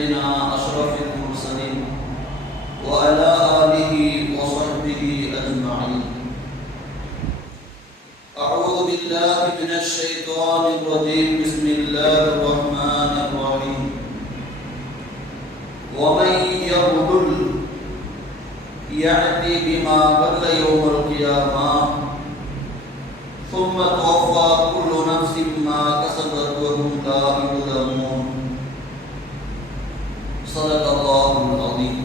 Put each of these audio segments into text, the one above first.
سيدنا أشرف المرسلين وعلى آله وصحبه أجمعين. أعوذ بالله من الشيطان الرجيم. بسم الله الرحمن الرحيم. ومن يغلل يأتي بما غل يوم القيامة ثم توفى كل نفس ما كسبت وهم لا يظلمون. صدق الله العظيم.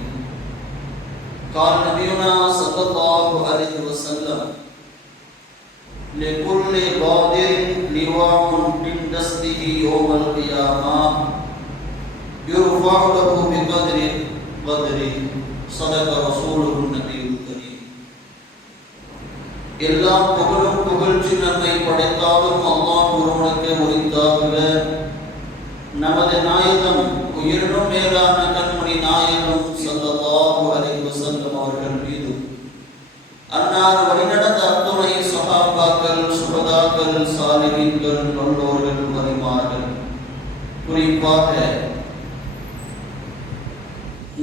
قال نبينا صلى الله عليه وسلم: لكل قادر لواء من دسته يوم القيامة يرفع له بقدر قدره. صدق رسوله النبي الكريم. எல்லாம் புகழும் புகழ்ச்சி நம்மை படைத்தாலும் அல்லாஹ் ஒருவனுக்கு உரித்தாகுக. நமது நாயகம் உயிரினும் மேலான கண்மணி நாயகம் ஸல்லல்லாஹு அலைஹி வஸல்லம் அவர்கள் மீது அன்னார் வழிநடந்த அத்துணை சஹாபாக்கள், சுஹதாக்கள், சாலிஹீன்கள், நல்லோர்கள், வலிமார்கள், குறிப்பாக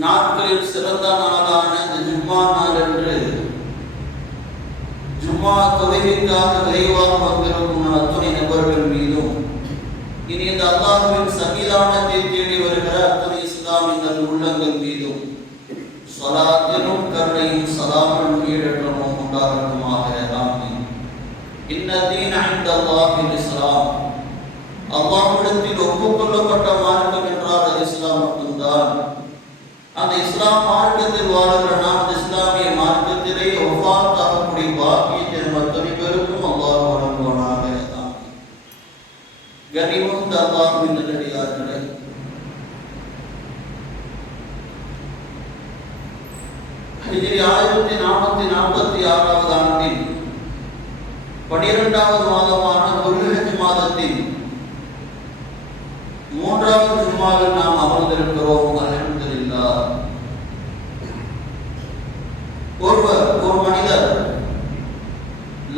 நாட்களில் சிறந்த நாளான இந்த ஜும்மா நாளன்று ஜும்மா தொழுகைக்காக விரைவாக வந்திருக்கும் அத்துணை நபர்கள் மீதும் இனி இந்த அல்லாஹ்வின் சன்னிதானத்தை தேடி வருகிற அத்துணை இஸ்லாமியர்கள் உள்ளங்கள் மீதும் ஸலாத்தினும் கருணையும் சலாமும் ஈடேற்றமும் உண்டாகட்டுமாக. ஆமீன். இன்ன தீன இன்தல்லாஹில் இஸ்லாம். அல்லாஹ்விடத்தில் ஒப்புக்கொள்ளப்பட்ட மார்க்கம் என்றால் அது இஸ்லாம் மட்டும்தான். அந்த இஸ்லாம் மார்க்கத்தில் வாழ்கிற நாம் இஸ்லாமிய மார்க்கத்திலே ஒஃபாத்தாகக்கூடிய பாக்கியத்தை நம்ம அத்தனை பேருக்கும் அல்லாஹ் வழங்குவானாக. கனிமுந்த அல்லாஹ்வின் நல்லடியார்களே, ஹிஜ்ரி 1446 ஆண்டின் 12வது மாதமான துல்ஹஜ் மாதத்தின் 3வது ஜும்மாவில் நாம் அமர்ந்திருக்கிறோம். அல்ஹம்துலில்லாஹ். ஒரு மனிதர்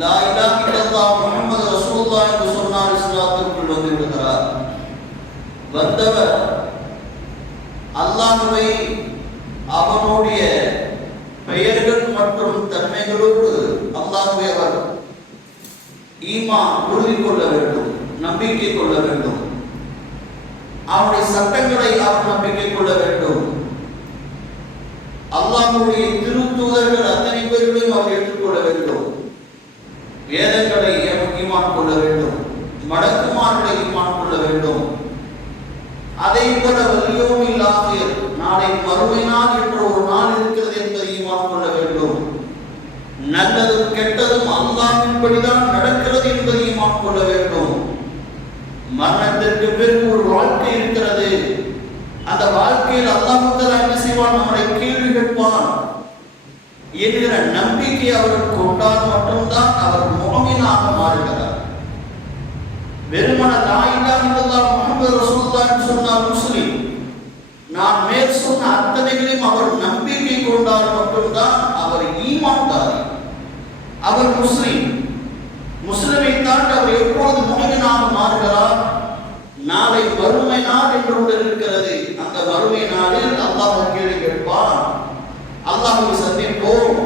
லா இலாஹ இல்லல்லாஹ் முஹம்மது ரசூலுல்லாஹ் என்று சொன்னார், இஸ்லாத்திற்குள் வந்து விடுகிறார். வந்தவர் அல்லாஹ்வை அவனுடைய பெயர்கள் மற்றும் தன்மைகளோடு அல்லாஹ்வை அவர் ஈமான் உறுதி கொள்ள வேண்டும், நம்பிக்கை கொள்ள வேண்டும். அவனுடைய சட்டங்களை அவர் நம்பிக்கை கொள்ள வேண்டும். அல்லாஹ்வுடைய திருத்தூதர்கள் அத்தனை பேர்களையும் அவர் ஏற்றுக்கொள்ள வேண்டும். வேதங்களை ஈமான் கொள்ள வேண்டும், மலக்குமார்களை ஈமான் கொள்ள வேண்டும். அதை போல வல்யோமில் ஆகிர், நாளை மறுமை நாள் என்ற ஒரு நாள் இருக்கிறது என்பதை ஈமான் கொள்ள வேண்டும். நல்லதும் கெட்டதும் அல்லாஹ்வின்படிதான் நடக்கிறது என்பதை ஈமான் கொள்ள வேண்டும். மரணத்திற்கு பிறகு ஒரு வாழ்க்கை இருக்கிறது. அந்த வாழ்க்கையில் அல்லாஹ் தஆலா என்ன செய்வான்? நம்மளை கேள்வி கேட்பான் என்கிற நம்பிக்கை அவருக்கு கொண்டால் மட்டும்தான் அவர் முஃமினாக மாறுகிறார். வெறுமன லா இலாஹ இல்லல்லாஹ் முஹம்மது ரசூலுல்லாஹ் என்று சொன்னால் முஸ்லிம். நான் மேல் சொன்ன அத்தனைகளையும் அவர் நம்பிக்கை கொண்டால் மட்டும்தான் அவர் ஈமான்தாரி, அவர் முஸ்லிம். முஸ்லிமை தாண்டி அவர் எப்பொழுது முஃமினாக மாறுகிறார்? நாளை வறுமை நாள் என்று ஒன்று இருக்கிறது. அந்த வறுமை நாளில் அல்லாஹ் கேள்வி கேட்பான், அல்லாஹ்வை சந்திப்போம்.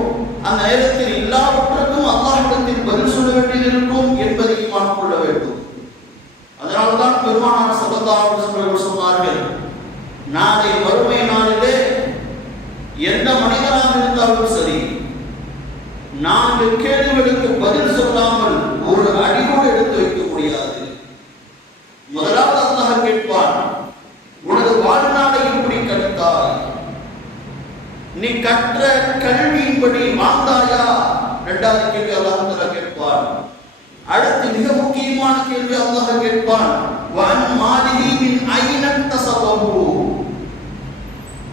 அந்த நேரத்தில் எல்லாவற்றுக்கும் அல்லாஹ்விடத்தில் பதில் சொல்ல வேண்டியது இருக்கும் என்பதை ஈமான் கொள்ள வேண்டும். அதனால்தான் பெருமானார் ஸல்லல்லாஹு அலைஹி வஸல்லம் சொன்னார்கள், நாளை வறுமை நாளிலே எந்த மனிதனாக இருந்தாலும் சரி, 4 கேள்விகளுக்கு பதில் சொல்லாமல் ஒரு அடி கூட எடுத்து வைக்க முடியாது. முதலாவது அல்லாஹ் கேட்பான், உனது வாழ்நாளை எப்படி கழித்தாய்? நீ கற்ற கல்வியின்படி வாழ்ந்தாயா? 2வது கேள்வி அல்லாஹ் தஆலா கேட்பான். அடுத்து மிக முக்கியமான கேள்வி அல்லாஹ் கேட்பான், வன் மாலிஹி மின் ஐன தஸவஹு.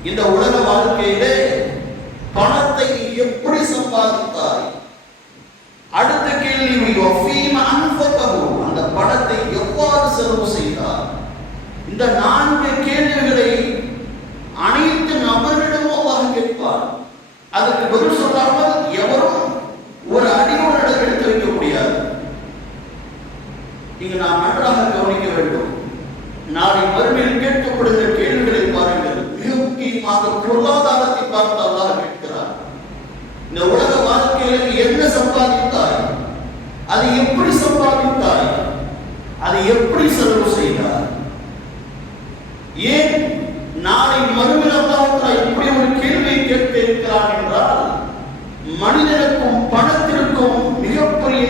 இந்த உலக வாழ்க்கையிலே பணத்தை எப்படி சம்பாதித்தாய்? அடுத்த கேள்வி வஃபீம அன்ஃபகஹு, அந்த பணத்தை எவ்வாறு செலவு செய்தார்? இந்த 4 கேள்விகளை அனைத்து நபர்களிடமும் அல்லாஹ் கேட்பார். அதற்கு பதில் சொல்லாமல் எவரும் ஒரு அடியோடு எடுத்து வைக்க முடியாது. இங்கு நாம் நன்றாக கவனிக்க வேண்டும். நாளை மறுமையில் கேட்கப்படுகிற கேள்விகளை பாருங்கள். அந்த பொருளாதாரத்தை பார்த்து அல்லாஹ் கேட்கிறார், இந்த உலக வாழ்க்கையில் என்ன சம்பாதித்தாய், அதை எப்படி சம்பாதித்தாய், அதை எப்படி செலவு செய்தார்? ஏன் நாளை மறுமையில் அல்லாஹ் இப்படி ஒரு கேள்வியை கேட்க இருக்கிறார் என்றால், மனிதனுக்கும் பணத்திற்கும் மிகப்பெரிய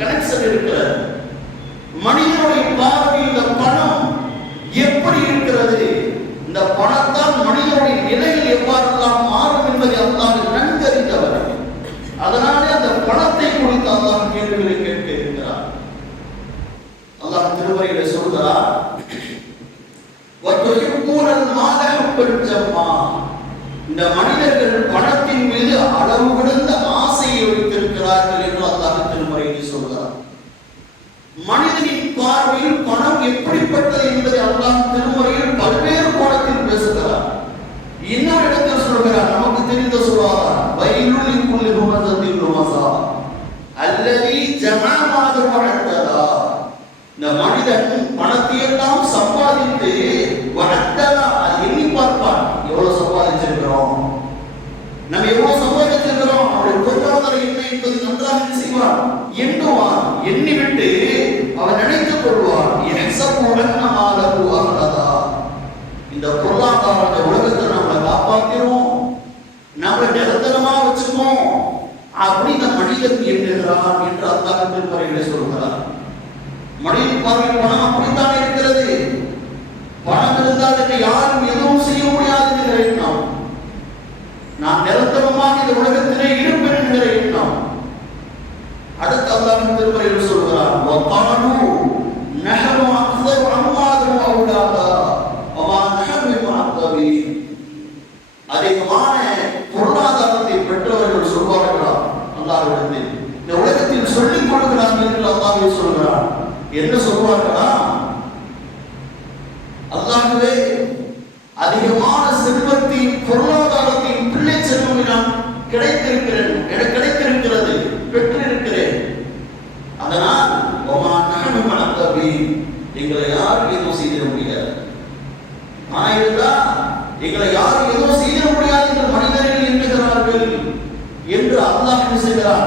கனெக்ஷன் இருக்கிறது. மனிதனுடைய பார்வையில் இந்த பணம் எப்படி இருக்கிறது, இந்த பணத்தால் மனிதனுடைய நிலையில் எவ்வாறெல்லாம் மாறும் என்பதை அல்லாஹ் நன்கறிந்தவர். அதனாலே அந்த பணத்தை குறித்து அல்லாஹ் கேள்விகளை கேட்க இருக்கிறார். அல்லாஹ் திருமறையிலே சொல்கிறார், இந்த மனிதர்கள் பணத்தின் மீது அளவு கடந்த ஆசையை வைத்திருக்கிறார்கள் என்று அல்லாஹ் திருமறையிலே சொல்கிறார். மனிதனின் பார்வையில் பணம் எப்படிப்பட்டது என்பதை அல்லாஹ் திருமறையில் பல்வேறு கோணத்தில் பேசுகிறார். இன்னொரு இடத்தில் சொல்கிறார், நமக்கு தெரிந்த சொல்வாரா, வயலுல் குல்லி ஹுமஸத்தின் லுமஸா அல்லதி ஜமஅ வஅத்ததா. இந்த மனிதன் பணத்தை எல்லாம் சம்பாதித்து வஅத்ததா, அது எண்ணி பார்ப்பான், எவ்வளவு சம்பாதிச்சிருக்கிறோம், நம்ம எவ்வளவு சம்பாதிச்சிருக்கிறோம், அவருடைய பொருளாதார என்ன என்பது நன்றாக செய்வான், எண்ணுவான். எண்ணிவிட்டு அவன் நினைத்துக் கொள்வான், இந்த பொருளாதார உலகத்தை நம்மளை காப்பாக்கிறோம், நம்மளை நிரந்தரமா வச்சுக்கோம் அப்படி இந்த மனிதன் எண்ணுகிறான் என்று அல்லாஹ் திருமறையிலே சொல்கிறார். மனிதன் பார்வையில் பணம் அப்படித்தான் இருக்கிறது. பணம் இருந்தால் என்று யாரும் எதுவும் செய்ய முடியாது என்கிற எண்ணம், நான் நிரந்தரமாக இந்த உலகத்திலே இருப்பேன் என்கிற எண்ணம். அடுத்த அல்லாஹ் திருமறையில் சொல்கிறார், வகாலு நஹனு அக்ஸரு அம்வாலன் வ அவுலாதா வமா நஹனு பிமுஅத்தபீன். அதிகமான பொருளாதாரத்தை பெற்றவர்கள் சொல்வார்களா அல்லாஹ்விடத்தில், இந்த உலகத்தில் சொல்லிக் கொடுக்கிறார்கள் என்று அல்லாஹ் சொல்கிறார். என்ன சொல்வார்களா, அல்லாஹ்வே அதிகமான செல்வத்தையும் பொருளாதாரத்தையும் பிள்ளை செல்வம் நான் கிடைத்திருக்கிறேன், எனக்கு கிடைத்திருக்கிறது, பெற்றிருக்கிறேன். அதனால் எங்களை யாரும் எதுவும் செய்திட முடியாது. எங்களை யாரும் எதுவும் செய்திட முடியாது என்று மனிதர்கள் எண்ணுகிறார்கள் என்று அல்லாஹ் என்ன செய்கிறார்,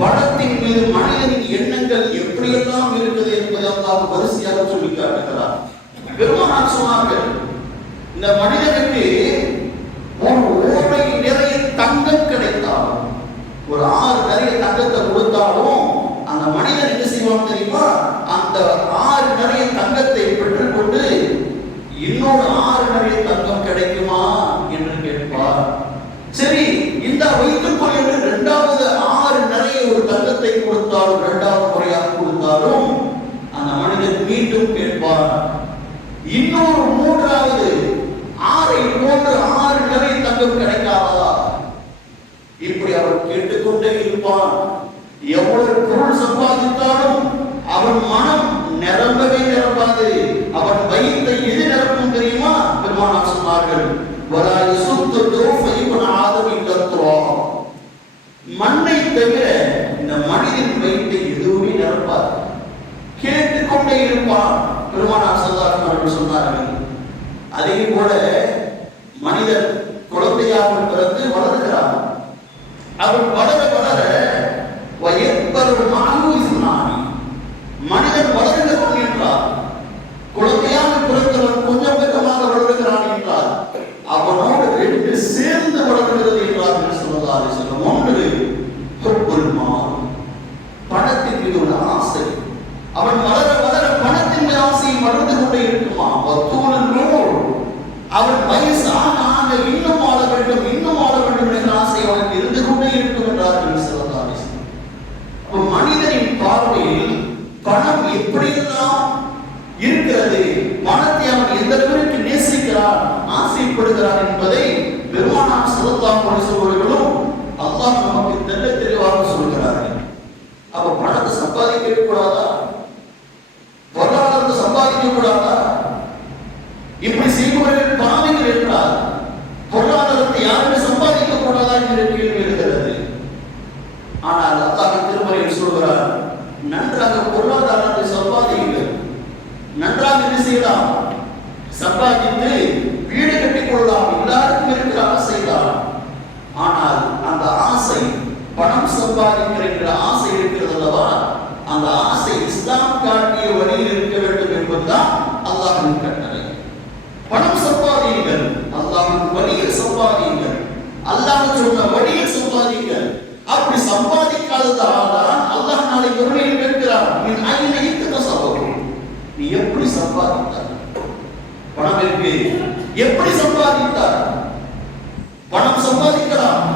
பணத்தின் மீது மனிதனின் எண்ணங்கள் எப்படியெல்லாம் இருக்குது என்பதை அல்லாஹ் வரிசையாக சொல்லி காட்டுகிறார். பெருமானார் சொன்னார்கள், இந்த மனிதனுக்கு ஒரு ஓமை நிறைய தங்கம் கிடைத்தாலும், ஒரு 6 நிறைய தங்கத்தை கொடுத்தாலும் அந்த மனிதன் என்ன செய்வான் தெரியுமா, அந்த 6 நிறைய தங்கத்தை பெற்றுக்கொண்டு இன்னொரு 6 நிறைய தங்கம் கிடைக்குமா என்று கேட்பார். சரி, இந்த வைத்துக்கொள் என்று 2வது 6 நிறைய ஒரு தங்கத்தை கொடுத்தாலும், 2வது முறையாக கொடுத்தாலும் அந்த மனிதன் மீண்டும் கேட்பார், இன்னொரு 3வது 6 நிறைய தங்கம் கிடைக்காதா? இப்படி அவர் கேட்டுக்கொண்டே இருப்பான். எவ்வளவு பொருள் சம்பாதித்தாலும் அவன் மனம் நிரம்பவே நிரம்பாது. அவன் வயிற்றை எது நிரப்பும் தெரியுமா? பெருமானார் சொன்னார்கள், மண்ணை தவிர இந்த மனிதன் வயிற்றை எதுவுமே நிரப்பாது. கேட்டுக்கொண்டே இருப்பான். பெருமானார் ஸல்லல்லாஹு அலைஹி வஸல்லம் சொன்னார்கள், அதே போல மனிதன் குழந்தையாக பிறந்து வளர்கிறார். அவன் வளர வளர மனிதன் வளர்கிறான் என்றார், குழந்தையாக பிறந்தவன் கொஞ்சம் கொஞ்சமாக வளர்கிறான் என்றார், அவனோடு 2 சேர்ந்து வளர்கிறது என்றார் ஸல்லல்லாஹு அலைஹி வஸல்லம். ஒன்று ஹுப்புல் மால், பணத்தின் மீது உள்ள ஆசை. அவன் வளர வளர பணத்தின் மீது ஆசை வளர்ந்து கொண்டே இருக்குமா. அவன் வயசு ஆக இன்னும் வாழ வேண்டும், இன்னும் வாழ வேண்டும் என்ற ஆசை அவனுக்கு இருந்து கொண்டே இருக்கும் என்றார்கள் ஸல்லல்லாஹு அலைஹி வஸல்லம். மனிதனின் பார்வையில் பணம் எப்படியெல்லாம் இருக்கிறது, பணத்தை அவன் எந்த அளவிற்கு நேசிக்கிறான், ஆசைப்படுகிறான் என்பதை பெருமானார் ஸல்லல்லாஹு அலைஹி வஸல்லம் அல்லாஹ் நமக்கு தெல்ல தெளிவாக சொல்கிறார்கள். அப்ப பணத்தை சம்பாதிக்கவே கூடாதா, பொருளாதாரத்தை சம்பாதிக்க கூடாதா? இப்படி செய்பவர்கள் பாவிகள் என்றால் பொருளாதாரத்தை யாருமே சம்பாதிக்க கூடாதா என்ற கேள்வி எழுகிறது. ஆனால் அல்லாஹ் திருமறையில் சொல்கிறார், நன்றாக பொருளாதாரத்தை சம்பாதியுங்கள், நன்றாக என்ன செய்யலாம், சம்பாதித்து வீடு கட்டிக் கொள்ளலாம், இல்லாத மின் ஐன இக்தஸபு, நீ எப்படி சம்பாதித்தாய்? பணம் இருக்கு, எப்படி சம்பாதித்தாய்? பணம் சம்பாதிக்கலாம்,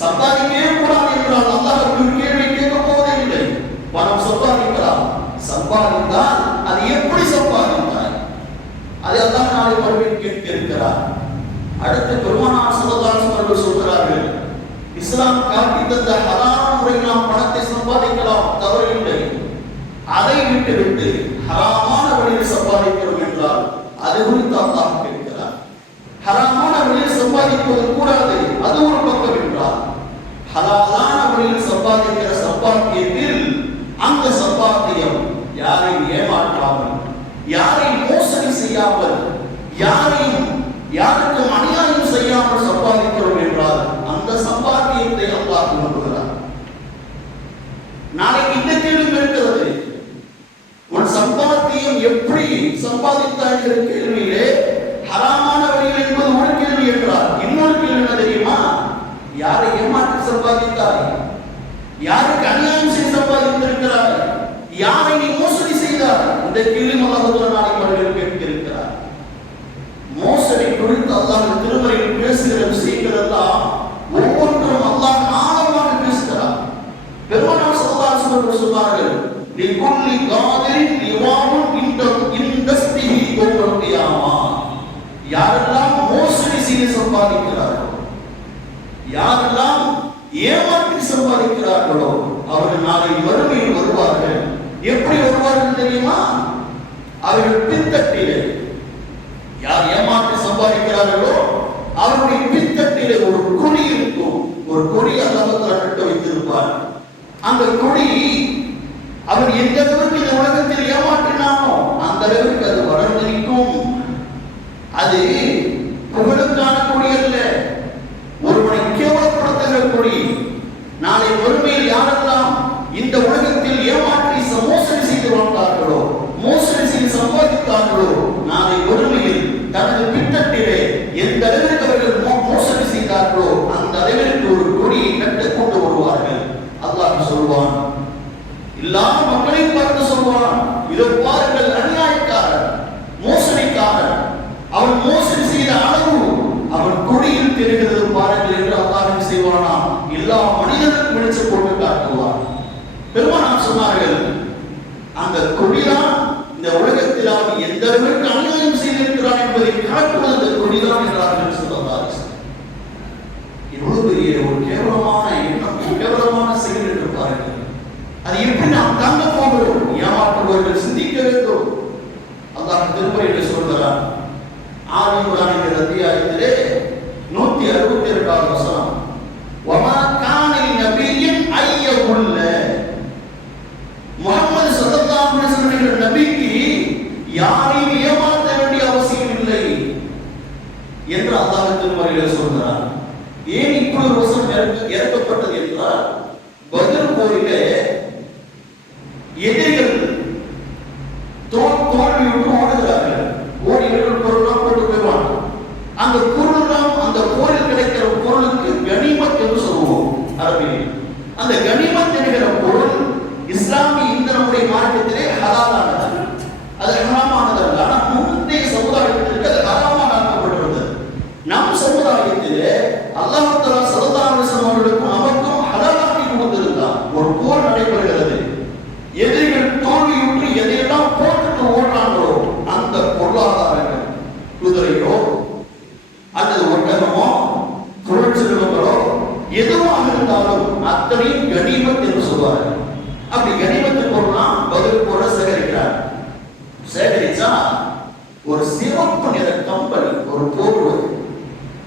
சம்பாதிக்கவே கூடாது என்றால் அல்லாஹ் கேள்வி கேட்க போவதே இல்லை. பணம் சம்பாதிக்கலாம், சம்பாதித்தால் அது எப்படி சம்பாதித்தாய்? அதை அல்லாஹ் நாளை மறுபடியும் கேட்க இருக்கிறார். அடுத்து பெருமானார் ஸல்லல்லாஹு அலைஹி வஸல்லம் சொல்கிறார்கள், இஸ்லாம் காட்டி தந்த ஹலால் முறையில் நாம் பணத்தை சம்பாதிக்கலாம், தவறில்லை. அதை விட்டு ஹராமான வழியில் சம்பாதிக்கிறோம் என்றால் அது குறித்து அல்லாஹ் கேட்கிறார். ஹராமான வழியில் சம்பாதிப்பது கூடாது, அது ஒரு பக்கம் என்றால் ஹலாலான வழியில் சம்பாதிக்கிற சம்பாத்தியத்தில் அந்த சம்பாத்தியம் யாரையும் ஏமாற்றாமல், யாரையும் மோசடி செய்யாமல், யாருக்கும் அநியாயம் செய்யாமல் சம்பாதிக்கிறோம் என்றால் அந்த சம்பாத்தியத்தை அல்லாஹ் விரும்புகிறார். நாளைக்கு இந்த கேள்வி இருக்கிறது, உன் சம்பாத்தியம் எப்படி சம்பாதித்தாய் என்ற கேள்வியிலே ஹராமான வழியில் என்பது ஒரு கேள்வி என்றால் இன்னொரு கேள்வி என்ன தெரியுமா? யாரை ஏமாற்றி சம்பாதித்தாய்? யாருக்கு அநியாயம் செய்து சம்பாதித்திருக்கிறாய்? யாரை நீ மோசடி செய்தாய்? இந்த கேள்வி அல்லாஹ் நாளைக்கு அவர்கள் கேட்கிறார். மோசடி குறித்து அல்லாஹ் திருமறையில் பேசுகிற விஷயங்கள் எல்லாம் ஒவ்வொன்றும் அல்லாஹ் ஆழமாக பேசுகிறார். பெருமானார் ஸல்லல்லாஹு அலைஹி வஸல்லம் சொல்வார்கள், லிகுல்லி காதிரின் லிவாமுன் இன்தஸ்திஹி யௌமல் கியாமா. யாரெல்லாம் மோசடி செய்து சம்பாதிக்கிறார்களோ, யாரெல்லாம் ஏமாற்றி சம்பாதிக்கிறார்களோ அவர்கள் நாளை மறுமையில் வருவார்கள். எப்படி வருவார்கள் தெரியுமா? அவர்கள் பின்தட்டிலே, யார் ஏமாற்றி சம்பாதிக்கிறார்களோ அவருடைய பின்தட்டிலே ஒரு கொடி இருக்கும். ஒரு கொடி அல்லாஹ் நட்டு வைத்திருப்பார். அந்த கொடி அவன் எந்த அளவுக்கு இந்த உலகத்தில் ஏமாற்றினானோ அந்த அளவுக்கு அது வளர்ந்திருக்கும். அது புகழுக்கான கொடி அல்ல, ஒருவனை கேவலப்படுத்துகிற கொடி. நாளை மறுமையில் யாரெல்லாம் இந்த உலகத்தில் ஏமாற்றி மோசடி செய்து வாழ்ந்தார்களோ, மோசடி செய்து சம்பாதித்தார்களோ, நாளை மறுமையில் தனது பின்னத்திலே எந்த அளவிற்கு அவர்கள் மோசடி செய்தார்களோ அந்த அளவிற்கு ஒரு கொடியை கட்டுக் கொண்டு வருவார்கள். அல்லாஹ் சொல்வான், எல்லா மக்களையும் பார்த்து சொல்வான், இதோ பாருங்கள் அநியாயக்காரன், மோசடிக்காரன், அவன் மோசடி செய்த அளவு அவன் கொடியில் தெரிகிறது பாருங்கள் என்று அல்லாஹ் செய்வானா? எல்லா மனிதனுக்கும் வெளிச்ச போட்டு காட்டுவான். பெருமானார் சொன்னார்கள், அந்த கொடிதான் இந்த உலகத்தில் அவன் எந்த அளவிற்கு அநியாயம் செய்திருக்கிறான் என்பதை காட்டுவது அந்த கொடிதான் என்றார்கள் சொல்லலாம். இவ்வளவு பெரிய ஒரு கேவலமான எண்ணம், கேவலமான செயல் என்று பாருங்கள். அது எப்படி நாம் தாங்க போகிறோம்? ஏமாற்றுபவர்கள் சிந்திக்க வேண்டும். அல்லாஹ் திருமறையில் சொல்கிறார், ஆதி இம்ரான் என்ற அத்தியாயத்திலே 162வது வசனம், வமா கான நபியின் ஐயகுல்ல, முஹம்மது ஸல்லல்லாஹு அலைஹி வஸல்லம் என்ற நபிக்கு யாரையும் ஏமாற்ற வேண்டிய அவசியம் இல்லை என்று அல்லாஹ் திருமறையில் சொல்கிறார். ஏன் இப்படி ஒரு வசனம் இறக்கப்பட்டது என்றால், பத்ர் போரிலே எதிரிகள் தோல்வியுற்று ஓடுகிறார்கள். ஓடிகள் பொருள்லாம் போட்டு போய்வாங்க. அந்த பொருள்லாம் அந்த போரில் கிடைக்கிற பொருளுக்கு கனிமத் என்று சொல்லுவோம் அரபியில். அந்த கனிமத் என்கிற பொருள் இஸ்லாமிய இந்த நம்முடைய மார்க்கத்திலே ஹலாலானது, அது ஹராமானது. ஆனால் முந்தைய சமுதாயத்திற்கு அது ஹராமாக ஆக்கப்பட்டிருந்தது. நம் சமுதாயத்திலே அல்லாஹ் தஆலா ஸல்லல்லாஹு அலைஹி வஸல்லம் அவர்களுக்கும் நமக்கும் ஹலாலாக்கி கொடுத்திருந்தார். ஒரு போர் நடைபெறுகிறது, எதிரிகள் தோல்வியுற்று எதையெல்லாம் போட்டுட்டு ஓடுறாங்களோ அந்த பொருளாதாரங்கள், குதிரையோ அல்லது ஒட்டகமோ பொருள் செல்வங்களோ எதுவாக இருந்தாலும் அத்தனையும் கனிமத் என்று சொல்வார்கள். அப்படி கனிமத்து பொருள்லாம் பதில் போல சேகரிச்சா ஒரு சிவப்பு நிற கம்பளி, ஒரு போர்வை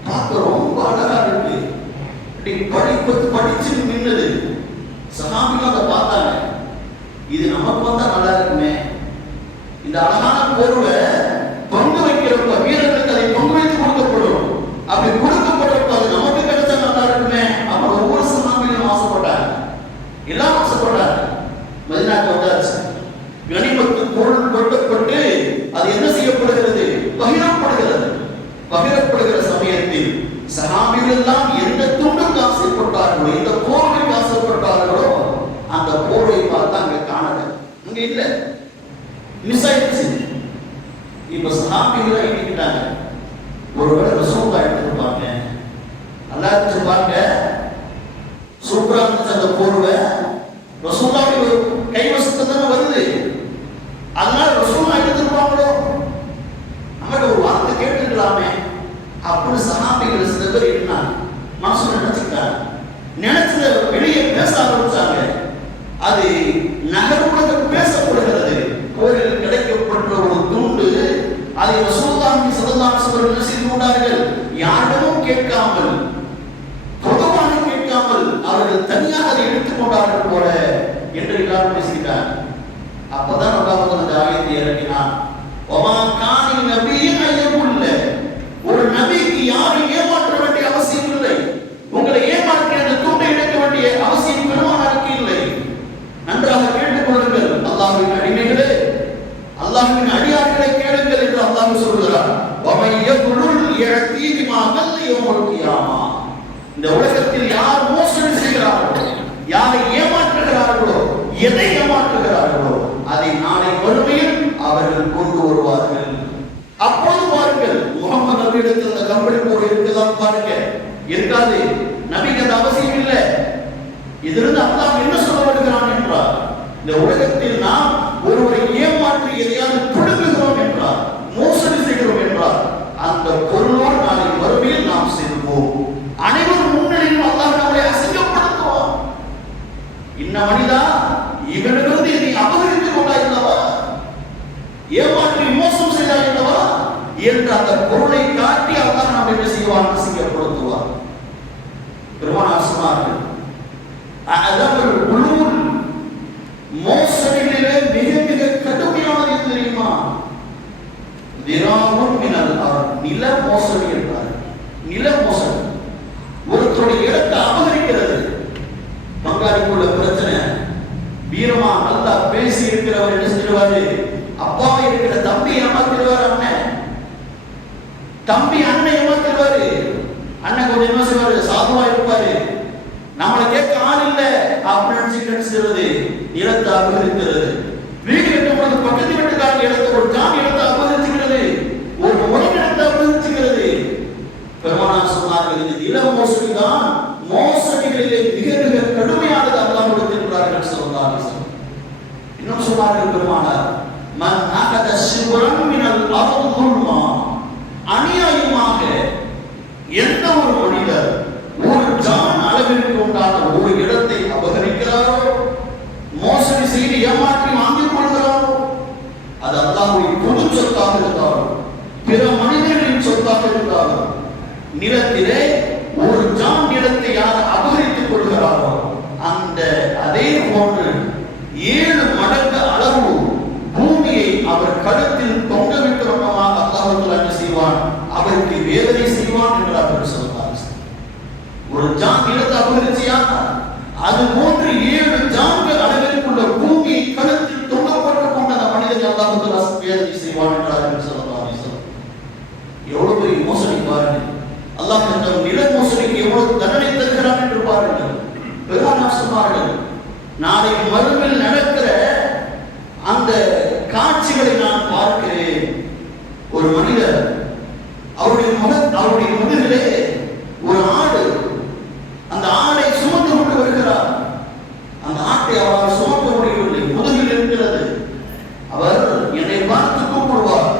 பார்க்க ரொம்ப அழகா இருக்கு. படிச்சு நின்னுது. சஹாபிகள் அதை பார்த்தாங்க, இது நமக்கு வந்தா நல்லா இருக்குமே, இந்த அழகான போர்வை பங்கு வைக்கிறப்ப வீரர்களுக்கு அதை பங்கு வைத்து கொடுக்கப்படும். அப்படி கொடுக்கப்பட்டப்ப அது நமக்கு கிடைச்சா நல்லா இருக்குமே. அப்ப ஒவ்வொரு சஹாபிகளும் ஆசைப்பட்டாங்க, எல்லாம் ஆசைப்பட்டாங்க. மதீனாவுக்கு வந்தாச்சு, கனிமத்து பொருள் கொட்டப்பட்டு அது என்ன செய்யப்படுகிறது? பகிரப்படுகிறது. பகிரப்படுகிற சமயத்தில் சஹாபிகள் எல்லாம் எந்த துண்டுக்கு ஆசைப்பட்டார்களோ, எந்த போர்வைக்கு ஆசைப்பட்டார்களோ அந்த போர்வை பார்த்து அங்க காணல. இல்ல, மிஸ் ஆயிடுச்சு. இப்ப சஹாபிகளை ஐடிக்கிட்டாங்க. ஒருவேளை ரசூலுல்லாஹ் எடுத்துருப்பாங்க, நல்லா இருந்துச்சு பாருங்க, சூப்பரா இருந்துச்சு அந்த போர்வை, ரசூலுல்லாஹ் கைவசத்தை தானே வருது, அதனால ரசூலுல்லாஹ் எடுத்துருப்பாங்களோ, நம்மகிட்ட ஒரு வார்த்தை கேட்டுக்கலாமே அப்படின்னு சஹாபிகள் சில பேர் இருந்தாங்க. மனசுல நினைச்சுக்கிட்டாங்க. நினைச்சத வெளியே பேச ஆரம்பிச்சாங்க. அது நகர்வுலக பேசப்படுகிறது. கோயிலில் கிடைக்கப்பட்ட ஒரு துண்டு, அதை ரசூலுல்லாஹி ஸல்லல்லாஹு அலைஹி வஸல்லம் செய்து கொண்டார்கள். யாரிடமும் கேட்காமல், பொதுவாக கேட்காமல் அவர்கள் தனியாக அதை எடுத்துக் கொண்டார்கள் போல என்று எல்லாரும் பேசிக்கிட்டாங்க. அப்பதான் அல்லாஹ் அந்த ஆயத்தை இறக்கினான். வமா கானி நபியின் ஐயமுல்ல, ஒரு நபிக்கு யாரும் ஏமாற்ற வேண்டிய அவசியம் இல்லை. உங்களை ஏமாற்ற அந்த துண்டை எடுக்க வேண்டிய அவசியம் பெருமானாருக்கு இல்லை. நன்றாக கேட்டுக் கொள்ளுங்கள் அல்லாஹ்வின் அடிமைகளே, அல்லாஹ்வின் அடியார்களை கேளுங்கள் என்று அல்லாஹ் சொல்கிறார். வமையகுலுல் யஅதீதி மா கல் யௌமுல் கியாமா, இந்த உலகத்தில் யார் மோசடி செய்கிறார்களோ, யாரை ஏமாற்றுகிறார்களோ, எதை ஏமாற்றுகிறார்களோ அதை நாளை மறுமையில் அவர்கள் கொண்டு வருவார்கள். அப்போது பாருங்கள், முகமது நபியிடத்தில் அந்த கம்பளி போர் இருக்குதான் பாருங்க, இருக்காது. நபிக்கு அந்த அவசியம் இல்லை. இதிலிருந்து அல்லாஹ் என்ன சொல்ல வருகிறான் என்றால், இந்த உலகத்தில் நாம் ஒருவரை ஏமாற்றி எதையாவது பிடுங்குகிறோம் என்றால், மோசடி செய்கிறோம் என்றால், அந்த பொருளோடு நாளை மறுமையில் நாம் செல்வோம். அனைவரும் முன்னிலையும் அல்லாஹ் நம்மை அசிங்கப்படுத்துவான். இன்ன மனிதா, இவனிலிருந்து நீ அபகரித்துக் கொண்டாய் அல்லவா, ஏமாற்றி மோசம் செய்தாய் அல்லவா என்று அந்த பொருளை காட்டி அல்லாஹ் நாம் என்ன செய்வான், அசிங்கப்படுத்துவான். பெருமானார் சொன்னார்கள், அதமல் உலூல், மோசடிகளிலே மிக மிக கடுமையானது தெரியுமா, திராமுன் மினல் அர்த், நில மோசடி என்றார். நில மோசடி ஒருத்தருடைய இடத்தை அபகரிக்கிறது. பங்காளிக்குள்ள பிரச்சனை, வீரமா நல்லா பேசி இருக்கிறவர் என்ன செஞ்சிருவாரு, அப்பா இருக்கிற தம்பி ஏமாத்திடுவார், அண்ணன் தம்பி அண்ணன் ஏமாத்திடுவாரு. அண்ணன் கொஞ்சம் என்ன செய்வாரு, சாதுவா இருப்பாரு, நம்மளை கேட்க ஆள் இல்லை அப்படின்னு நினைச்சிருவது, இடத்தை அபகரிக்கிறது. வீடு கட்டும்போது பக்கத்து வீட்டுக்காரங்க இடத்தை ஒரு ஜான் இடத்தை அபகரிச்சுக்கிறது, ஒரு உலக இடத்தை அபகரிச்சுக்கிறது. பெருமானார் சொன்னார்கள், இது நில மோசடி தான் மோசடிகளிலே மிக மிக கடுமையானது அல்லாஹ் கொடுத்திருக்கிறார்கள் ஸல்லல்லாஹு அலைஹி வஸல்லம். இன்னும் சொன்னார்கள் பெருமானார், மன் அகத ஷிப்ரன் மினல் அர்தி ظுல்மா, அநியாயமாக எந்த ஒரு மனிதர் ஒரு ஜான் அளவிற்கு உண்டான ஒரு இடத்தை அபகரிக்கிறாரோ, மோசடி செய்து ஏமாற்றி வாங்கிக் கொள்கிறாரோ, அது அல்லாஹ்வுடைய பொது சொத்தாக இருந்தாலும் பிற மனிதர்களின் சொத்தாக இருந்தாலும், நிலத்திலே ஒரு ஜான் இடத்தை யார் அபகரித்துக் கொள்கிறாரோ, அந்த அதே போன்று 7 மடங்கு அளவு பூமியை அவர் கழுத்தில் தொங்கவிட்டு வண்ணமாக அல்லாஹ் என்ன செய்வான், அவருக்கு வேதனை செய்வான் என்று அவர் சொல்வார். ஒரு ஜான் நிலத்தை அபகரிச்சியா, அது போன்று 7 ஜான்கள் அளவிற்குள்ள பூமியை கழுத்தில் தொங்கப்பட்டு கொண்ட அந்த மனிதன் அல்லாஹ் வேதனை செய்வான் என்றார்கள் ஸல்லல்லாஹு அலைஹி வஸல்லம். எவ்வளவு பெரிய மோசடி பாருங்கள். அல்லாஹ் இந்த நில மோசடிக்கு எவ்வளவு தண்டனை தருகிறான் என்று பாருங்கள். பெருமானார் சொன்னார்கள், நாளை மறுமையில் நடக்கிற அந்த காட்சிகளை நான் பார்க்கிறேன். ஒரு மனிதர் அவருடைய முதுகிலே ஒரு ஆடு, அந்த ஆடை சுமந்து கொண்டு வருகிறார். அந்த ஆட்டை அவரால் சுமக்க முடியவில்லை, முதுகில் இருக்கிறது. அவர் என்னை பார்த்து கூப்பிடுவார்,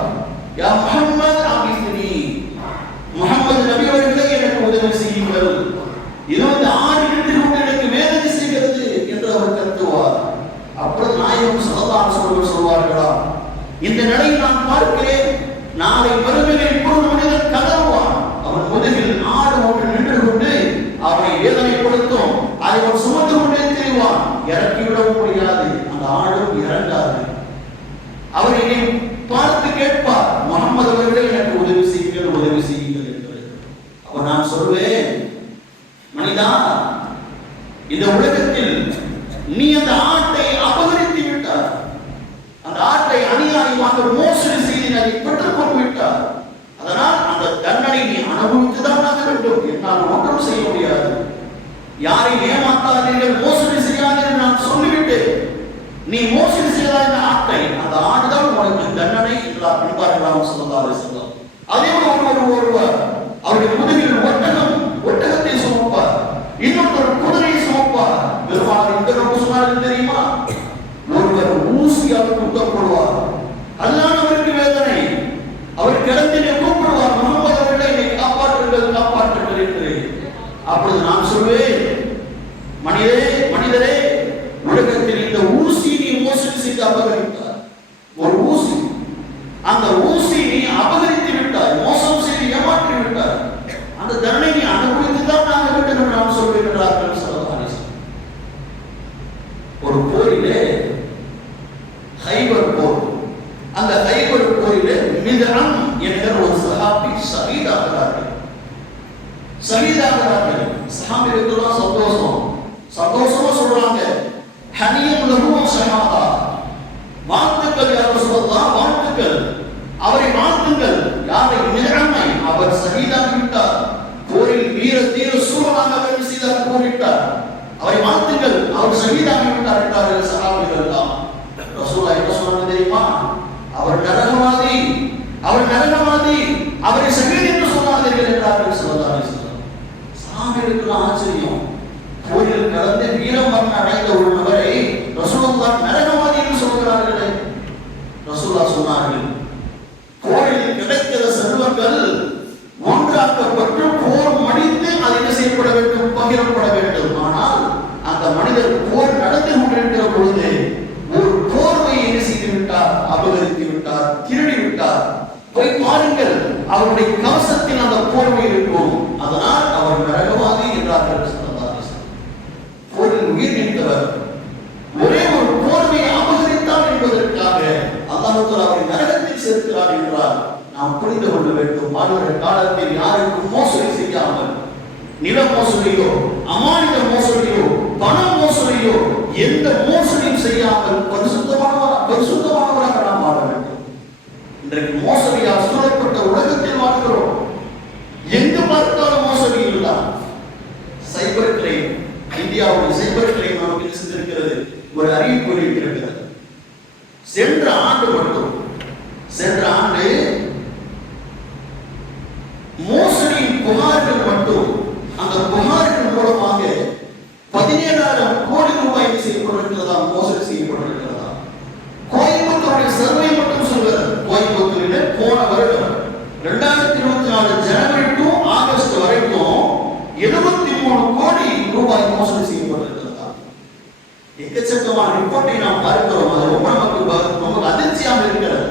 யா முஹம்மது அகிஸ்னி, முஹம்மது நபி அவர்களே எனக்கு உதவி செய்யுங்கள், இது வந்து ஆடு நின்று கொண்டு எனக்கு வேதனை செய்கிறது என்று அவர் கத்துவார். அப்பொழுது நாயகம் ஸல்லல்லாஹு அலைஹி வஸல்லம் சொல்வார்களா, இந்த நிலையை நான் பார்க்கிறேன், நாளை மறுமையில் ஒரு மனிதன் கதறுவான், அவன் முதுகில் ஆடு ஒன்று நின்று கொண்டு அவனை வேதனைப்படுத்தும், அதை அவன் சுமந்து கொண்டே திரிவான், இறக்கிவிடவும் முடியாது, அந்த ஆடும் இறங்காது. அவர் என்னை பார்த்து கேட்பார், முஹம்மது அவர்களே எனக்கு உதவி செய்யுங்கள், உதவி செய்யுங்கள் என்று. அப்ப நான் சொல்வேன், மனிதா, இந்த உலகத்தில் நீ அந்த ஆட்டை அபகரித்து விட்டார், அந்த ஆட்டை அநியாயமாக மோசடி செய்து அதை பெற்றுக் கொண்டு விட்டார். அதனால் அந்த தண்டனை நீ அனுபவித்துதான் ஆக வேண்டும், என்னால் ஒன்றும் செய்ய முடியாது. யாரை ஏமாத்தாதீர்கள், மோசடி செய்யாதீர்கள் நான் சொல்லிவிட்டேன். நீ மோசடி செய்தால் இந்த ஆட்டை, அந்த ஆடுதான் உனக்கு தண்டனை என்றார் நபிகள் ஸல்லல்லாஹு அலைஹி வஸல்லம். அதே ஒருவர் அவருடைய முதுகில் ஒட்டகத்தை சுமப்பார், இன்னொருவர் குதிரையை சுமப்பார். பெருமாள் இந்த சொன்னார்கள் தெரியுமா? ஒருவர் ஊசியால் குத்தப்படுவார், அதுதான் அவருக்கு வேதனை. அவர் கிடந்திலே கூப்பிடுவார், முகமது அவர்களை என்னை காப்பாற்றுங்கள் காப்பாற்றுங்கள் என்று. அப்பொழுது நான் சொல்வேன், மனிதரே, உலகத்தில் இந்த ஊசி நீ மோசடி செய்து அபகரித்தார். ஒரு ஊசி, அந்த ஊசி நீ அபகரித்து விட்டாய், மோசம் செய்து ஏமாற்றி விட்டாய். அந்த தண்டனை நீ அனுபவித்து தான் நாங்கள் வேண்டும் என்று நாம் சொல்வேன் என்றார்கள் ஸல்லல்லாஹு அலைஹி வஸல்லம். ஒரு போரிலே, ஹைபர் போர், அந்த ஹைபர் போரிலே மித்அம் என்கிற ஒரு சஹாபி ஷஹீதாகிறார்கள். சஹாபிகளுக்கு சந்தோஷமா சொல்றாங்க, ஹனியம் லஹு ஷஹாதா, வாழ்த்துக்கள் யா ரசூலல்லாஹ், வாழ்த்துக்கள், அவரை வாழ்த்துங்கள். யாரை? மித்அமை, அவர் ஷஹீதாகி விட்டார், போரில் வீர தீர சூரனாக அவர் செய்தார், போரிட்டார், அவரை வாழ்த்துங்கள், அவர் ஷஹீதாகி விட்டார் என்றார்கள் சஹாபிகள் எல்லாம். ரசூலுல்லாஹ் என்ன சொன்னாங்க தெரியுமா? அவர் நரகவாதி, அவரை ஷஹீத் என்று சொன்னார்கள் என்றார்கள் ஸல்லல்லாஹு அலைஹி வஸல்லம். சஹாபிகளுக்கு ஆச்சரியம், போரில் கலந்து வீரமரணம் அடைந்த ஒரு நபரை ரசூலுல்லாஹ் நரகவாதி என்று சொல்கிறார்களே. ரசூலுல்லாஹ் சொன்னார்கள், போரில் கிடைக்கிற செல்வங்கள் ஒன்றாக்கப்பட்டு போர் மடித்து அது என்ன செய்யப்பட வேண்டும்? பகிரப்பட வேண்டும். ஆனால் அந்த மனிதர் போர் நடந்து கொண்டிருக்கிற பொழுது ஒரு போர்வையை என்ன செய்து விட்டார்? அபகரித்து விட்டார், திருடி விட்டார். போய் பாருங்கள், அவருடைய கவசத்தில் அந்த போர்வை இருக்கும். அதனால் அவர் நரகவாதி என்றார்கள் ஸல்லல்லாஹு அலைஹி வஸல்லம். போரில் உயிர் நீத்தவர் ஒரே ஒரு போர்வையை அபகரித்தார் என்பதற்காக அல்லாஹ் தஆலா அவரை நரகத்தில் சேர்க்கிறார் என்றால் நாம் புரிந்து கொள்ள வேண்டும். வாழ்கிற காலத்தில் யாருக்கும் மோசடி செய்யாமல், நில மோசடியோ, அமானித மோசடியோ, பண மோசடியோ, எந்த மோசடியும் செய்யாமல் பரிசுத்தமானவராக நாம் வாழ வேண்டும். இன்றைக்கு மோசடியால் சூழப்பட்ட உலகத்தில் வாழ்கிறோம். எங்கு பார்த்தாலும் மோசடி இல்லை. சைபர் கிரைம், இந்தியாவுடைய சைபர் கிரைம் நமக்கு சென்றிருக்கிறது, ஒரு அறிவிப்பு இருக்கிறது. சென்ற ஆண்டு மோசடியின் புகார்கள் மட்டும், அந்த புகார்கள் மூலமாக 17,000 கோடி ரூபாய் செய்யப்பட்டிருக்கிறதா, மோசடி செய்யப்பட்டிருக்கிறதா. கோயம்புத்தூருடைய சர்வே மட்டும் சொல்கிறது, கோயம்புத்தூரில் போன வருடம் 2024 ஜனவரி டு ஆகஸ்ட் வரைக்கும் 73 கோடி ரூபாய் மோசடி செய்யப்பட்டிருக்கிறதா. எக்கச்சக்கமான ரிப்போர்ட்டை நாம் பார்க்கிறோம். அது ரொம்ப அதிர்ச்சியாக இருக்கிறது.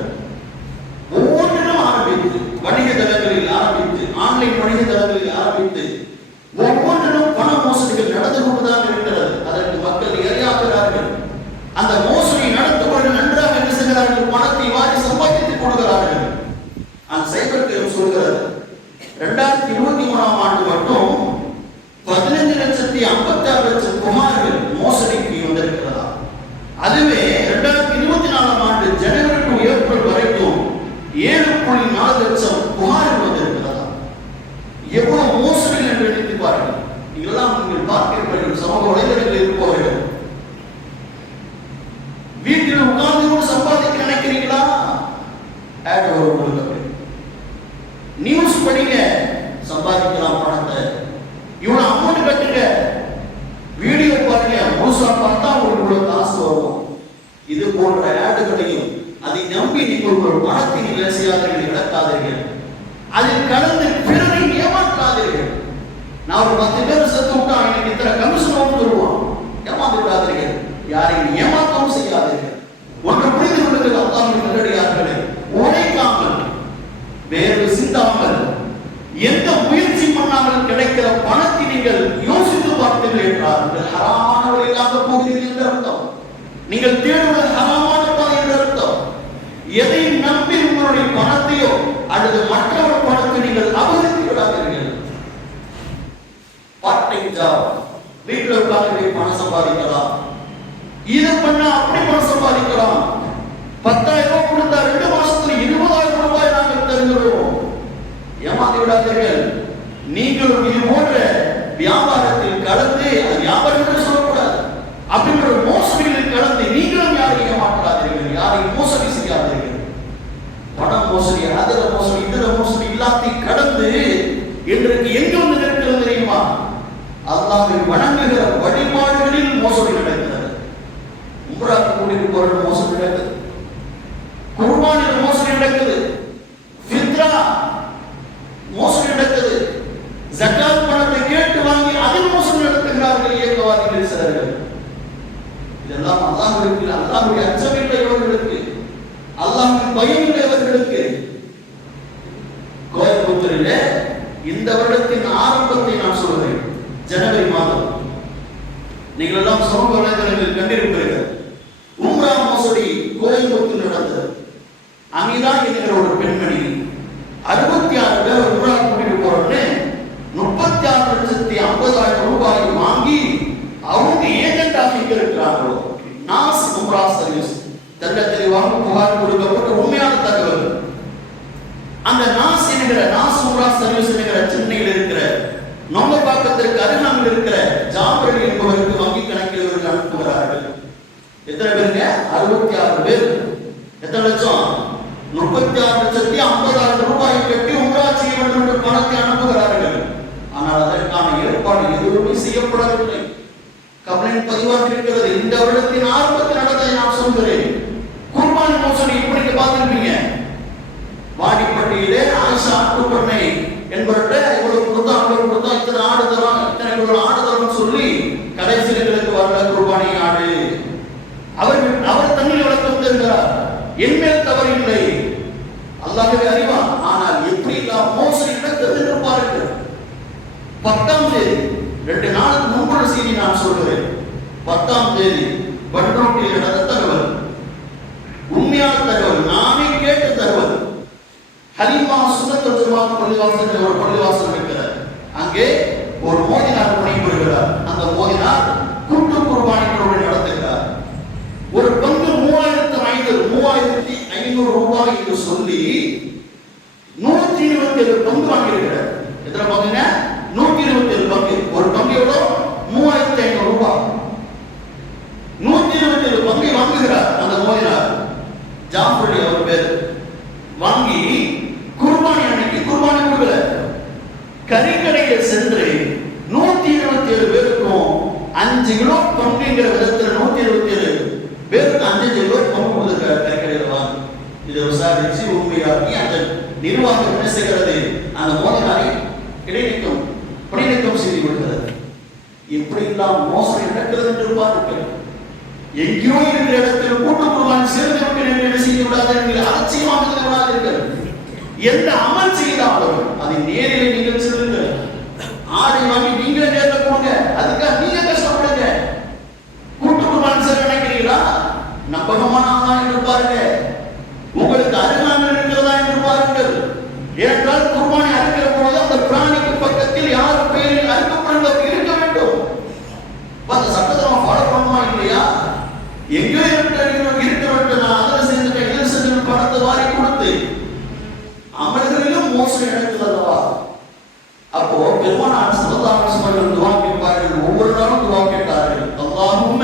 ஒவ்வொன்றிலும் ஆரம்பித்து, வணிக தளங்களில் ஆரம்பித்து, ஆன்லைன் வணிக தளங்களில் ஆரம்பித்து, ஒவ்வொன்றிலும் பண மோசடிகள் நடந்து கொண்டுதான் இருக்கிறது. அதற்கு மக்கள் இரையாகிறார்கள். அந்த மோசடி நடத்துவர்கள் நன்றாக என்ன செய்கிறார்கள்? பணத்தை வாரி சம்பாதித்துக் கொள்கிறார்கள். அந்த சைபர் கிரைம் சொல்கிறது, 2023ஆம் ஆண்டு மட்டும் 15,56,00,000 புகார்கள் மோசடிக்கு வந்திருக்கிறதா. அதுவே 2024ஆம் ஆண்டு ஜனவரி டு ஏப்ரல் வரைக்கும் 7.4 லட்சம் புகார்கள் வந்திருக்கிறதா. எவ்வளவு மோசடிகள் என்று நினைத்து பாருங்கள். நீங்கள் பார்க்கிறீர்கள், சமூக வலைதளங்களில் இருப்பவர்கள் வீட்டில் உட்கார்ந்து சம்பாதிக்க நினைக்கிறீங்களா? நியூஸ் படிங்க, சம்பாதிக்கலாம் பணத்தை, இவ்வளவு அமௌண்ட் கட்டுங்க, வீடியோ பாருங்க, முழுசா பார்த்தா உங்களுக்கு காசு வரும். இது போன்ற ஆடுகளையும் அதை நம்பி நீங்கள் உங்கள் பணத்தை நீங்கள் செய்யாதீர்கள், இழக்காதீர்கள். அதில் கலந்து பிறரை ஏமாற்றாதீர்கள். நான் ஒரு 10 பேர் செத்து விட்டா எனக்கு இத்தனை கமிஷன் தருவான், ஏமாந்து விடாதீர்கள். யாரையும் ஏமாற்றவும் செய்யாதீர்கள். ஒன்று புரிந்து கொள்ளுங்கள், அல்லாஹ்வின் நல்லடியார்களே, உழைக்காமல், வேறு சிந்தாமல், எந்த முயற்சி பண்ணாமல் கிடைக்கிற பணத்தை நீங்கள் யோசித்து பார்த்தீர்கள் என்றால் நீங்கள் ஹராமான வழியிலாக போகிறீர்கள் என்று அர்த்தம். நீங்கள் தேடுவது ஹராமான பாதை என்று அர்த்தம். எதை நம்பி உங்களுடைய பணத்தையோ அல்லது மற்றவர் பணத்தை நீங்கள் அபகரித்து விடாதீர்கள். பார்ட் டைம் ஜாப், வீட்டில் உட்கார்ந்து பணம் சம்பாதிக்கலாம், இதை பண்ண அப்படி பணம் சம்பாதிக்கலாம். 10,000 ரூபாய் கொடுத்தா 2 மாசத்துல 20,000 ரூபாய் நாங்கள் தருகிறோம். ஏமாந்து விடாதீர்கள். நீங்கள் இது போன்ற வியாபாரத்தில் கலந்து, அது வியாபாரம் என்று சொல்லக்கூடாது, அப்படின்ற மோசடிகளில் கலந்து நீங்களும் யாரையும் ஏமாற்றாதீர்கள், யாரையும் மோசடி செய்யாதீர்கள். பண மோசடி, அதுல மோசடி, இதுல மோசடி எல்லாத்தையும் கடந்து இன்றைக்கு எங்க வந்து இருக்கிறது தெரியுமா? அல்லாஹ்வை வணங்குகிற வழிபாடுகளில் மோசடி நடக்கிறது. உம்ராக்கு கூட்டிட்டு போற மோசடி நடக்குது, குர்பானில் மோசடி நடக்குது, ஃபித்ரா மோசடி நடக்குது, ஜகாத் பணத்தை கேட்டு வாங்கி அதில் மோசடி நடத்துகிறார்கள் இயக்கவாதிகள் சிலர்கள். இதெல்லாம் அல்லாஹ்வுடைய அச்சமில்லை இவர்களுக்கு, அல்லாஹ்வின் பயம் இல்லை இவர்களுக்கு. கோயம்புத்தூரில் இந்த வருடத்தின் ஆரம்பத்தை நான் சொல்கிறேன், ஜனவரி மாதம். நீங்கள் எல்லாம் சமூக வலைதளங்களில் கண்டிருப்பீர்கள். உம்ரா மோசடி கோயம்புத்தூர் நடந்தது. அமிதா என்கிற ஒரு பெண்மணி 66 பேர் உம்ரா கூட்டிட்டு போறோம்னு 36,50,000 ரூபாயை வாங்கி அவங்க ஏஜென்டாக இங்க இருக்கிறாங்களோ நாஸ் உம்ரா சர்வீஸ் தெல்ல தெளிவாக புகார் கொடுக்கப்பட்ட உண்மையான தகவல். அந்த நாஸ் உம்ரா சர்வீஸ் என்கிற சென்னையில் இருக்கிற நோங்கப்பாக்கத்திற்கு அருகாமையில் இருக்கிற ஜாபர் என்பவருக்கு வங்கி கணக்கில் இவர்கள் அனுப்புகிறார்கள். எத்தனை பேருங்க? 66 பேர். எத்தனை லட்சம்? 36,50,000 ரூபாயை கட்டி உம்ரா செய்ய வேண்டும் என்று பணத்தை அனுப்புகிறார்கள். ஆனால் அதற்கான ஏற்பாடு எதுவுமே செய்யப்படவில்லை. கம்ப்ளைண்ட் பதிவாக இருக்கிறது. இந்த வருடத்தின் ஆரம்பத்தில் நடந்ததை நான் சொல்கிறேன். குர்பானி மோசடி இப்படி பார்த்திருப்பீங்க. வாடிப்பட்டியிலே ஆயிஷா ஆட்டுப்பண்ணை என்பவர்கிட்ட இவ்வளவு கொடுத்தா அவ்வளவு கொடுத்தா இத்தனை ஆடு தரும், இத்தனை இவ்வளவு ஆடு தரும் சொல்லி கடைசிகளுக்கு வரல குர்பானி ஆடு. அவர் தண்ணீர் வளர்த்து வந்திருக்கிறார். என்மேல் தவறு இல்லை, அல்லாஹ்வே அறிவான். ஆனால் எப்படி எல்லாம் மோசடி நடக்கிறது என்று பாருங்கள். 10ஆம் தேதி 2 நாளுக்கு முன்பு செய்தி நான் சொல்கிறேன். 10ஆம் தேதி பண்ருட்டியில் நடந்த தகவல், உண்மையான தகவல், நானே கேட்ட தகவல். ஹலிமா சுன்னத்துல் ஜமாத் பள்ளிவாசல் ஒரு பள்ளிவாசல் இருக்கிறார். அங்கே ஒரு மோதினார் பணிபுரிகிறார். அந்த மோதினார் கூட்டு குர்பானி நடத்துகிறார். ஒரு பங்கு 3,500 ரூபாய் என்று சொல்லி 127 பங்கு வாங்கியிருக்கிறார். எத்தனை பங்குங்க? 127 பங்கு. ஒரு பங்கு எவ்வளவு? 3,500 ரூபாய். 127 பங்கை வாங்குகிறார் அந்த மோதினார். ஜாஃபர் அவர் பேர். வாங்கி குர்பானி அன்னைக்கு குர்பானி கொடுக்கல. கறிக்கடையில் சென்று 127 பேருக்கும் 5 கிலோ பங்குங்கிற விதத்தில் 127 பேருக்கு 5 கிலோ பங்கு கொடுக்கிறார். கறிக்கடையில் வாங்கி இதை விசாரிச்சு உண்மையாக்கி அந்த நிர்வாகம் என்ன செய்கிறது? அந்த மோதினாரை இடைநீக்கம் செய்து கொடுக்கிறது. இப்படி எல்லாம் மோசடி நடக்கிறது என்று பாருங்கள். எங்கேயோ இருக்கிற இடத்தில் கூட்டு குர்பானி சேர்ந்து விட்டு என்ன செய்ய விடாது என்கிற அலட்சியமாக விடாதீர்கள். எந்த அமல் செய்தாலும் அதை நேரிலே நீங்கள் செல்லுங்கள். ஆடை வாங்கி நீங்களே நேரில் போங்க. அதுக்காக நீங்க கஷ்டப்படுங்க. கூட்டு குர்பானி சேர நினைக்கிறீங்களா? நம்பகமான ஆளா என்று பாருங்க. உங்களுக்கு அருகாமையில் இருக்கிறதா என்று பாருங்கள். ஏனென்றால் குர்பானி அறுக்கிற பொழுது அந்த பிராணிக்கு பக்கத்தில் யார் பெயரில் அறுக்கப்படுவது இருக்க வேண்டும். அந்த சட்டத்தை நம்ம ஃபாலோ பண்ணுமா இல்லையா? எங்கே இருக்க வேண்டும், நான் அதில் செஞ்சுட்டேன் இதில் செஞ்சு பணத்தை வாரி கொடுத்து அமல்களிலும் மோசடி நடக்கிறதா? அப்போ பெருமானார் ஸல்லல்லாஹு அலைஹி வஸல்லம் துஆ கேட்பார்கள். ஒவ்வொரு நாளும் துஆ கேட்டார்கள். அல்லாஹும்ம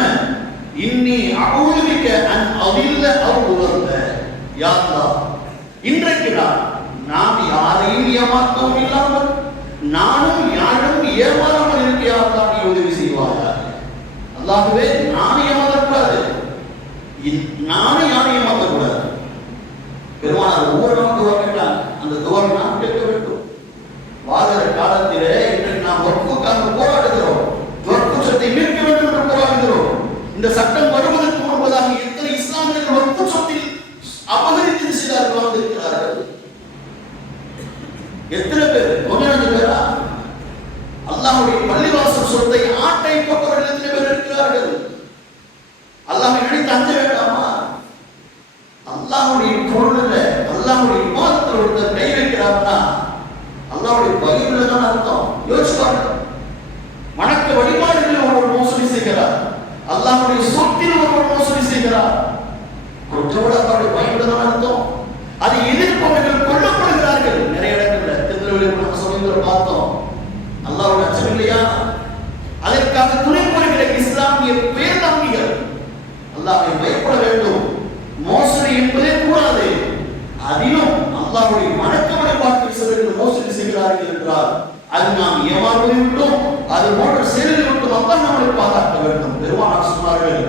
இன்னி அஊது பிக அன் அதில்ல அவ் உதல்ல. யா அல்லாஹ், இன்றைக்கு நான் யாரையும் ஏமாற்றவும் இல்லாமல் நானும் யாரும் ஏமாறாமல் இருக்க யா அல்லாஹ் நீ உதவி செய்வாயா? அல்லாஹ்வே, நானும் ஏமாற்றக்கூடாது, நானும் யாரையும் ஏமாற்றக்கூடாது. பெருமானார் ஒவ்வொரு நாளும் துஆ கேட்டாங்க. அந்த துஆவை நாம் கேட்க வேண்டும். வாழுகிற காலத்திலே இன்றைக்கு நாம் வக்ஃபுக்காக போராடுகிறோம். வக்ஃபு சொத்தை மீட்க வேண்டும் என்று போராடுகிறோம். இந்த சட்டம் வருவதற்கு முன்பதாக எத்தனை இஸ்லாமியர்கள் வக்ஃபு சொத்தில் அபகரித்து செய்தார்கள் வந்திருக்கிறார்கள். எத்தனை பேர்? 15 பேரா? அல்லாஹ்வுடைய பள்ளிவாசல் சொத்தை ஆட்டை போட்டவர்கள் எத்தனை பேர் இருக்கிறார்கள்? அல்லாஹ்வை நினைத்து அஞ்ச வேண்டாமா? அல்லாஹ்வுடைய பொருளில் அல்லாஹ்வுடைய விவாதத்தில் ஒருத்தர் கை வைக்கிறார்னா அல்லாஹ்வுடைய பகிர்வுல தான் அர்த்தம். யோசிப்பாங்க. வணக்க வழிபாடுகளில் ஒருவர் மோசடி செய்கிறார், அல்லாஹ்வுடைய சொத்தில் ஒருவர் மோசடி செய்கிறார். கொஞ்சம் கூட அல்லாஹ்வுடைய பகிர்வுல தான் அர்த்தம். அதை எதிர்ப்பவர்கள் கொல்லப்படுகிறார்கள். நிறைய இடங்கள்ல திருநெல்வேலி சமயத்தில் பார்த்தோம். அல்லாஹ்வுடைய அச்சம் இல்லையா? அதற்காக துணை போகிற இஸ்லாம் அல்லாஹ்வுடைய பேரம்பிகள். அல்லாஹ்வை பயப்பட வேண்டும். மோசடி என்பதே கூடாது. அதிலும் அல்லாஹ்வுடைய வணக்க வழிபாட்டில் சிலர்கள் மோசடி செய்கிறார்கள் என்றால் அது நாம் ஏமாறுவதை விட்டோம், அது போன்ற செயல்களை விட்டு அல்லாஹ் நம்மளை பாதுகாக்க வேண்டும். பெருமானார் சொன்னார்கள்,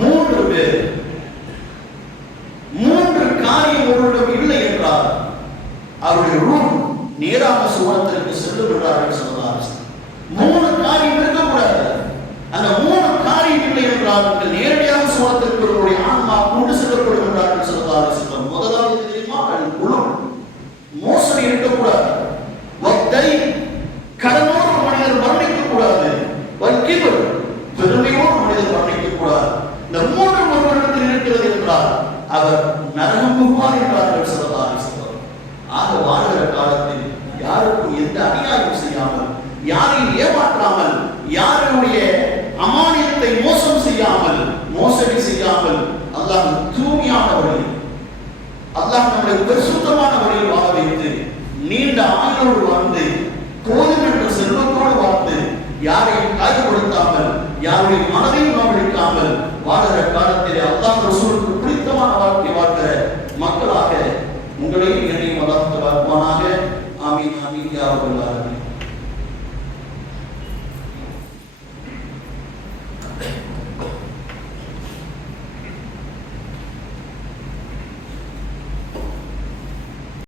3 பேர் 3 காரியம் ஒருவரிடம் இல்லை என்றால் அவருடைய ரூஹ் நேராக சுவனத்திற்கு செல்லும் என்றார்கள் ஸல்லல்லாஹு அலைஹி வஸல்லம். 3 காரியம் இருக்கக்கூடாது. அந்த 3 காரியம் இல்லை என்றால் நேரடியாக சுவனத்திற்கு அவருடைய ஆன்மா கொண்டு செல்லப்படும் என்றார்கள் ஸல்லல்லாஹு அலைஹி வஸல்லம். முதலாவது தெரியுமா? குலம். மோசடி இருக்கக்கூடாது. வக்தை கடனோடு மனிதர் மரணிக்க கூடாது. வல்கிபர் பெருமையோடு மனிதர் மரணிக்க கூடாது. இந்த 3 ஒருவரிடத்தில் இருக்கிறது என்றால் அவர் நரகம் புகுவார் என்றார்கள் ஸல்லல்லாஹு அலைஹி வஸல்லம். ஆக வாழ்கிற காலத்தில் யாருக்கும் எந்த அநியாயம் செய்யாமல், யாரையும் ஏமாற்றாமல், யாருடைய அமானியத்தை மோசம் செய்யாமல், மோசடி செய்யாமல், அல்லாஹ் தூய்மையான வழியில், அல்லாஹ் நம்மளை பரிசுத்தமான வழியில் வாழ வைத்து நீண்ட ஆயுளோடு வாழ்ந்து போதும் என்ற செல்வத்தோடு வாழ்ந்து யாரையும் காயப்படுத்தாமல், யாருடைய மனதையும் கவனிக்காமல் வாழ்கிற காலத்திலே அல்லாஹ் ரசூலுக்கு பிடித்தமான வாழ்க்கை வாழ்கிற மக்களாக உங்களையும் என்னையும் வளர்த்து வாழ்வானாக. ஆமீன் ஆமீன் யா ரப்பல் ஆலமீன்.